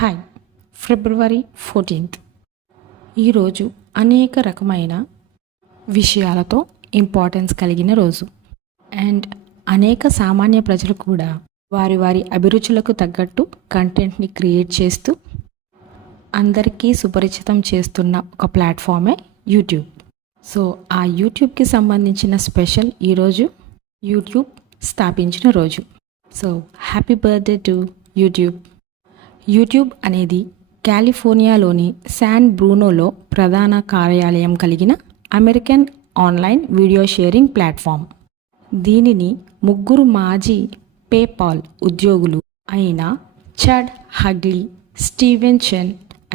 Hi. ఫిబ్రవరి 14th ఈరోజు అనేక రకమైన విషయాలతో ఇంపార్టెన్స్ కలిగిన రోజు. అండ్ అనేక సామాన్య ప్రజలు కూడా వారి వారి అభిరుచులకు తగ్గట్టు కంటెంట్ని క్రియేట్ చేస్తూ అందరికీ సుపరిచితం చేస్తున్న ఒక ప్లాట్ఫామే యూట్యూబ్. సో ఆ యూట్యూబ్కి సంబంధించిన స్పెషల్ ఈరోజు యూట్యూబ్ స్థాపించిన రోజు. So happy birthday to YouTube. YouTube అనేది కాలిఫోర్నియాలోని శాన్ బ్రూనోలో ప్రధాన కార్యాలయం కలిగిన American online video sharing platform. దీనిని ముగ్గురు మాజీ పేపాల్ ఉద్యోగులు అయిన Chad Hurley, Steven Chen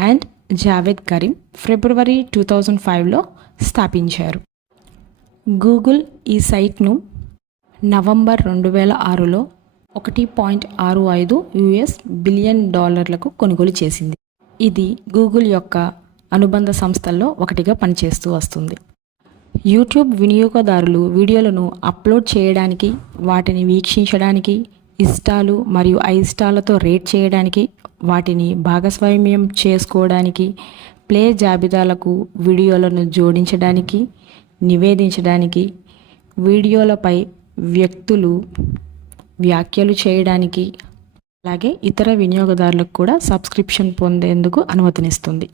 and Jawed Karim ఫిబ్రవరి 2005లో స్థాపించారు. గూగుల్ ఈ సైట్ను నవంబర్ 2006లో $1.65 బిలియన్ కొనుగోలు చేసింది. ఇది గూగుల్ యొక్క అనుబంధ సంస్థల్లో ఒకటిగా పనిచేస్తూ వస్తుంది. యూట్యూబ్ వినియోగదారులు వీడియోలను అప్లోడ్ చేయడానికి, వాటిని వీక్షించడానికి, ఇష్టాలు మరియు అయిష్టాలతో రేట్ చేయడానికి, వాటిని భాగస్వామ్యం చేసుకోవడానికి, ప్లే జాబితాలకు వీడియోలను జోడించడానికి, నివేదించడానికి, వీడియోలపై వ్యక్తులు వ్యాఖ్యలు చేయడానికి, అలాగే ఇతర వినియోగదారులకు కూడా సబ్స్క్రిప్షన్ పొందేందుకు అనుమతినిస్తుంది.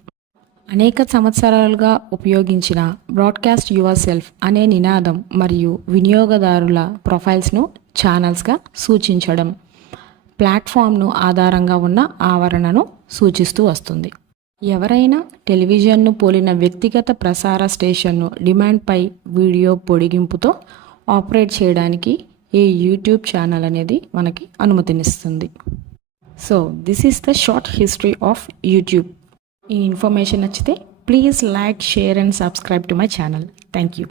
అనేక సంవత్సరాలుగా ఉపయోగించిన బ్రాడ్కాస్ట్ యువర్ సెల్ఫ్ అనే నినాదం మరియు వినియోగదారుల ప్రొఫైల్స్ను ఛానల్స్గా సూచించడం ప్లాట్ఫామ్ను ఆధారంగా ఉన్న ఆవరణను సూచిస్తూ వస్తుంది. ఎవరైనా టెలివిజన్ను పోలిన వ్యక్తిగత ప్రసార స్టేషన్ను డిమాండ్పై వీడియో పొడిగింపుతో ఆపరేట్ చేయడానికి ఈ యూట్యూబ్ ఛానల్ అనేది మనకి అనుమతినిస్తుంది. So this is the short history of YouTube. ఈ ఇన్ఫర్మేషన్ నచ్చితే please like, share and subscribe to my channel. Thank you.